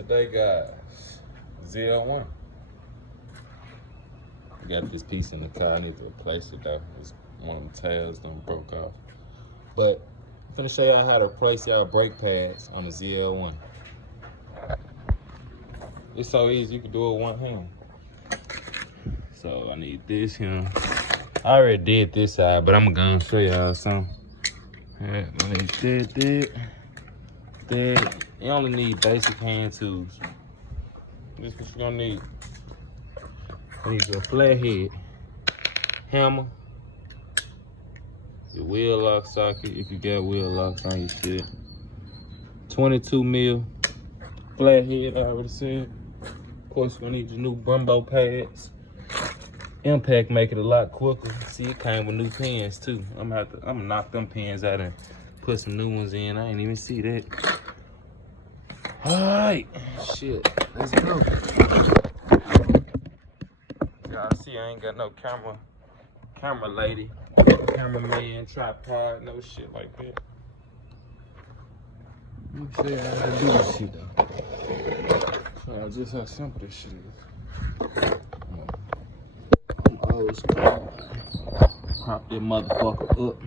today, guys. Zl1. Got this piece in the car. I need to replace it though. It's one of the tails done broke off. But I'm gonna show y'all how to replace y'all brake pads on the Zl1. It's so easy, you can do it with one hand. So I need this here. I already did this side, but I'm gonna show y'all some. Yeah, I need that. You only need basic hand tools. This is what you're gonna need. I need your flathead, hammer, your wheel lock socket if you got wheel locks on your shit. 22 mil flathead, I already said. Of course, you're gonna need your new Brembo pads. Impact make it a lot quicker. See, it came with new pins too. I'm gonna knock them pins out and put some new ones in. I ain't even see that. All right, shit, let's go. Y'all see, I ain't got no camera lady, cameraman, tripod, no shit like that. Let me show you how to do this shit though. Just how simple this shit is. I'm old school. Prop that motherfucker up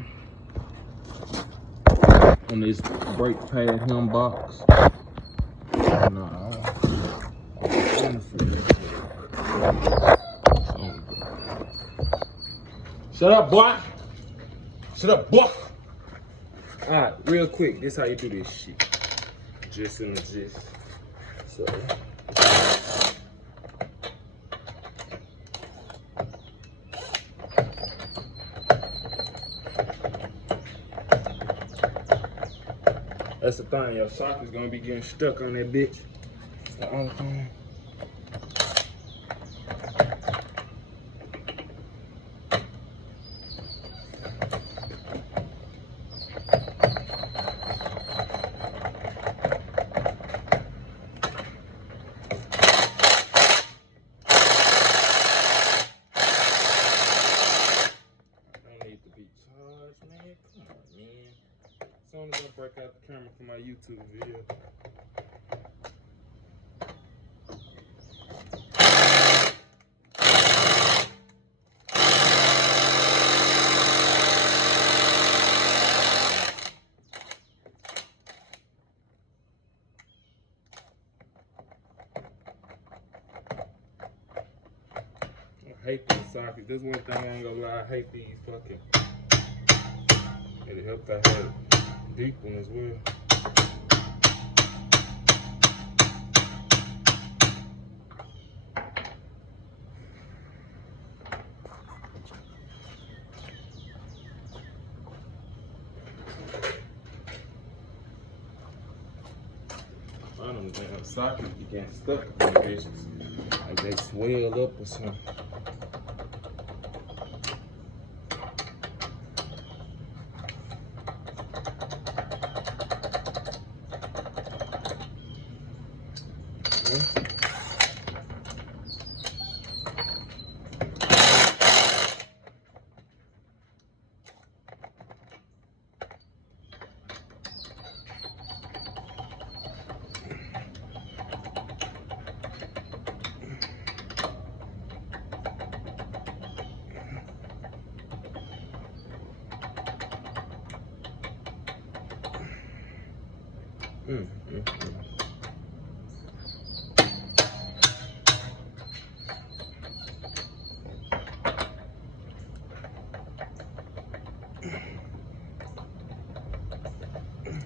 on this brake pad hem box. Shut up, boy. Shut up, boy. All right, real quick, this how you do this shit. Just in the gist. So. That's the thing, your socket's gonna be getting stuck on that bitch. That's the only thing. As soon as I break out the camera for my YouTube video. I hate these sockets. This one thing I ain't gonna lie, I hate these fucking. It'll help if I had a deep one as well. I don't know, sockets be getting stuck on the bitches. Like they swell up or something.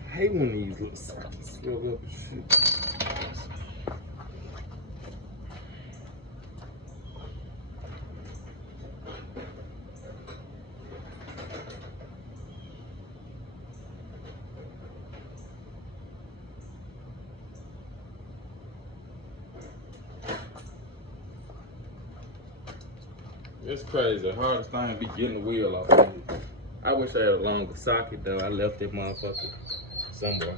I hate when these little sockets swell up and shit. It's crazy. The hardest thing be getting the wheel off of it. I wish I had a longer socket though. I left that motherfucker somewhere.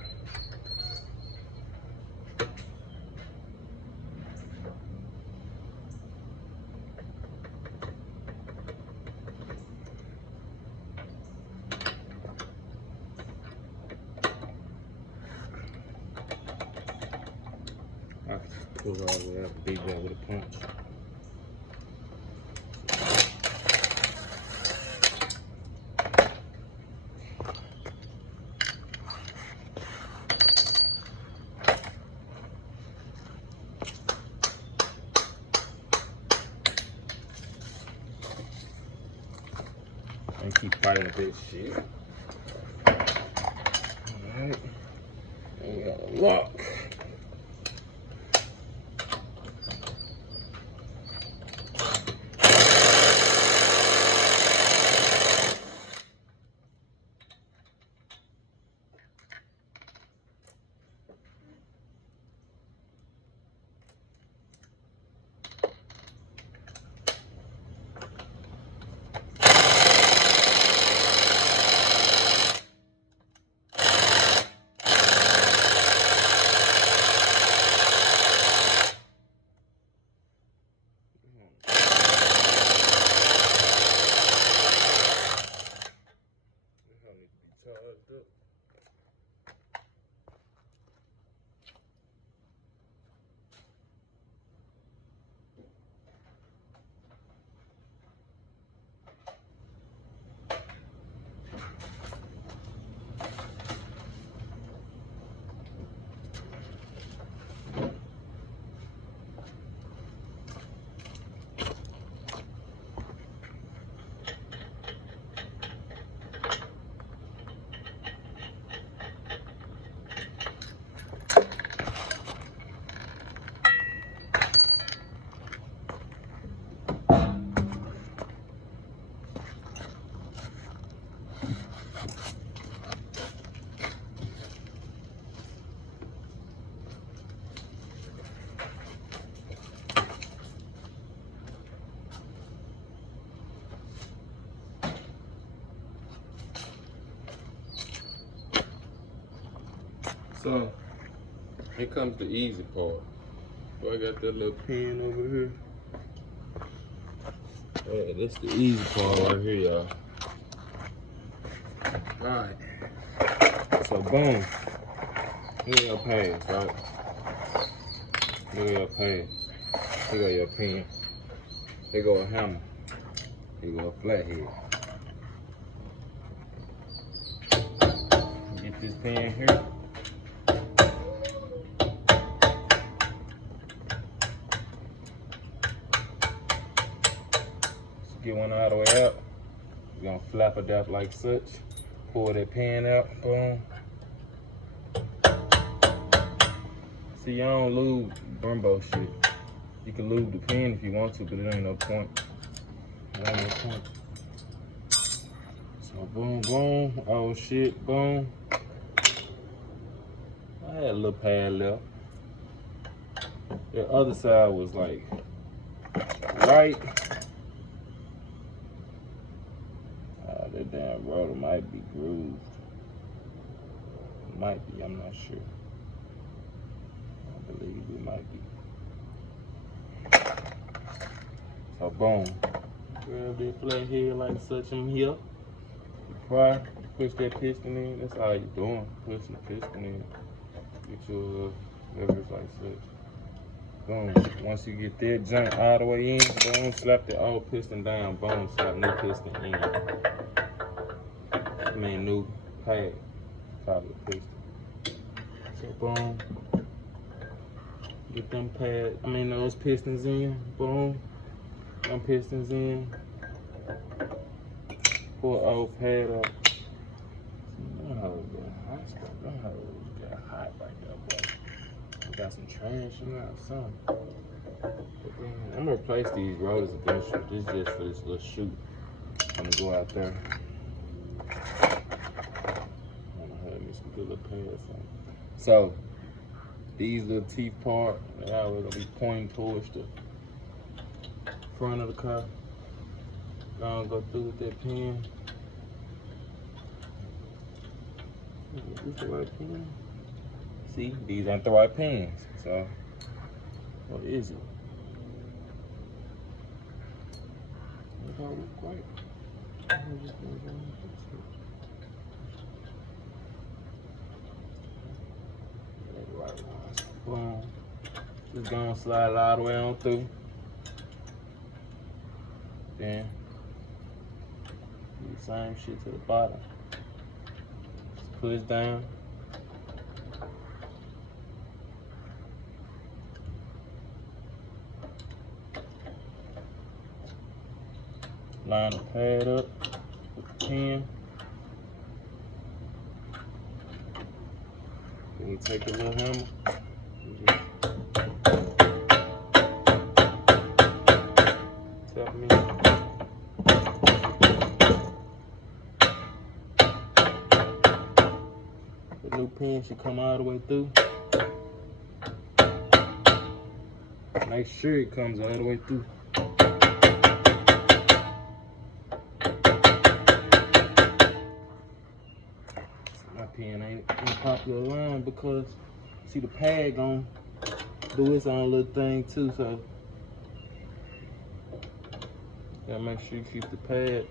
I can just pull all the way out, big guy with a punch. And keep fighting with this shit. Alright. And we got a lock. So, here comes the easy part. So I got that little pin over here. Yeah, that's the easy part right here, y'all. Alright. So, boom. Look at your pads, right? Look at your pads. Look at your pin. Here go a hammer. Here go a flathead. Get this pin here. Get one all the way up. You're gonna flap it up like such. Pull that pin out, boom. See, you don't lube Brembo shit. You can lube the pin if you want to, but it ain't no point. It ain't no point. So boom, boom, oh shit, boom. I had a little pad left. The other side was like right. That damn rotor might be grooved. It might be, I'm not sure. I believe it might be. So boom. Grab that flathead like such in here. Pry, push that piston in. That's all you're doing. Pushing the piston in. Get your levers like such. Boom. Once you get that joint all the way in, boom, slap the old piston down. Boom, slap new piston in. I mean, new pad, top of the piston. So boom, get them those pistons in, boom, them pistons in, pull the old pad up. Them hoes got hot right there, boy. We got some trash in there or something. But then, I'm gonna replace these rotors eventually. This is just for this little shoot. I'm gonna go out there. Little pads on. So these little teeth part, now we're gonna be pointing towards the front of the car. Gonna go through with that pin. Is this the right pin? See, these aren't the right pins. So what is it? It don't look right. Boom. Just gonna slide it all the way on through. Then do the same shit to the bottom. Just push down. Line the pad up with the pin. Then we take a little hammer. Tap me. The new pin should come all the way through. Make sure it comes all the way through. My pin ain't in popular line because see the pad gon' do its own little thing too, so gotta make sure you keep the pad.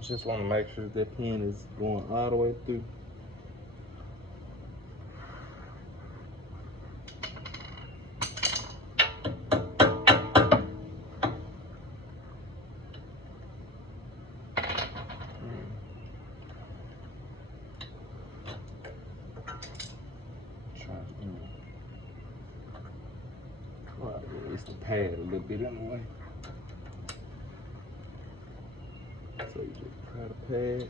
Just want to make sure that pin is going all the way through. Well, it's the pad a little bit anyway. So you just try the pad.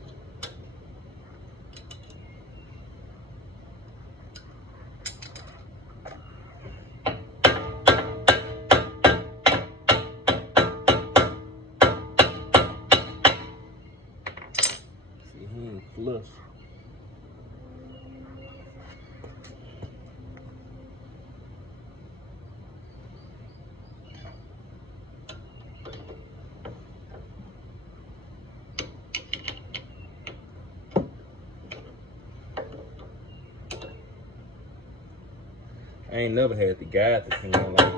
See, he ain't flush. I ain't never had to guide the pin like that.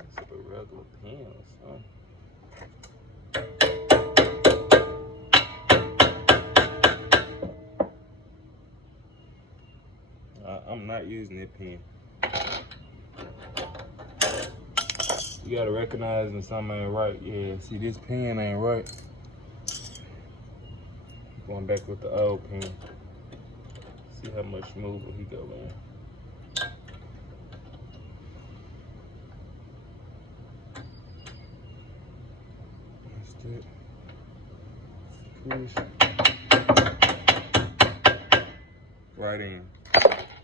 It's a regular pin or something. I'm not using that pin. You gotta recognize when something ain't right. Yeah, see this pin ain't right. Going back with the old pin. See how much smoother he go in. That's it. Push. Right in.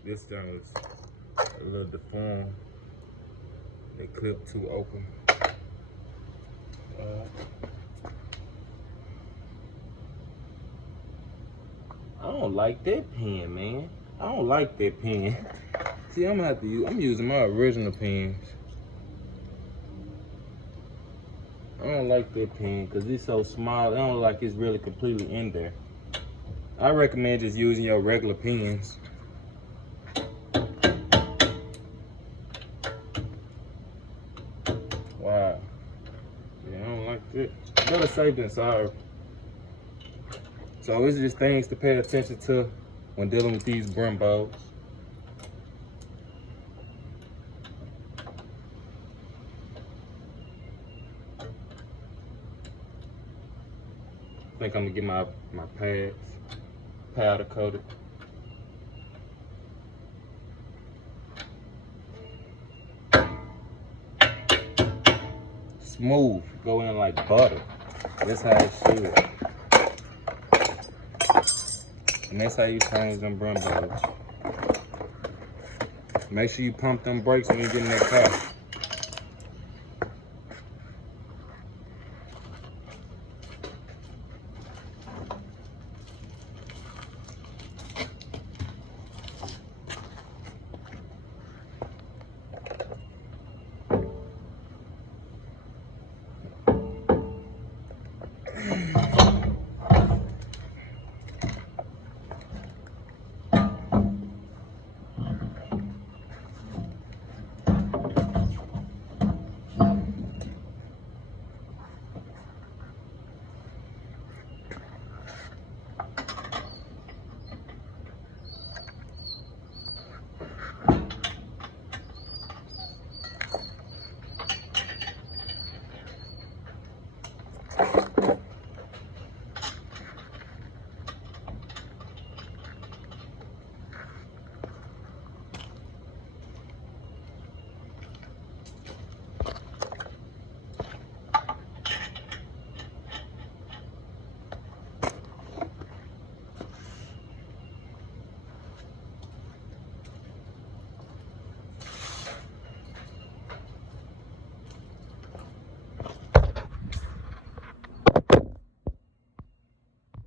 This thing is a little deformed. They clip too open. I don't like that pin, man. I don't like that pin. See, I'm using my original pins. I don't like that pin because it's so small. I don't like it's really completely in there. I recommend just using your regular pins. Wow. Yeah, I don't like it. Better safe than sorry. So it's just things to pay attention to when dealing with these Brembos. I think I'm gonna get my pads powder coated. Smooth, go in like butter. That's how it should. And that's how you change them Brembos. Make sure you pump them brakes when you get in that car.